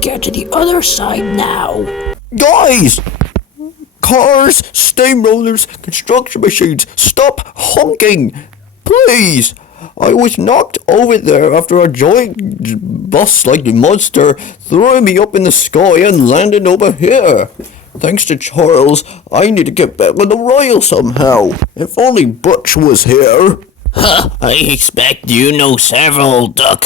get to the other side now. Guys! Cars, steamrollers, construction machines, stop honking! Please! I was knocked over there after a giant bus-like monster threw me up in the sky and landed over here. Thanks to Charles, I need to get back on the rail somehow. If only Butch was here. Huh, I expect you know several, Duck.